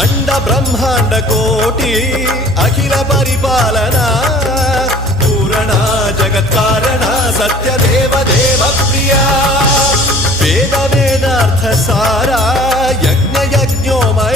अंड ब्रह्मांड कोटि अखिल परिपालना पूरणा जगत्कारणा सत्यदेव देव प्रिया वेद वेदार्थ सारा यज्ञ यज्ञोमय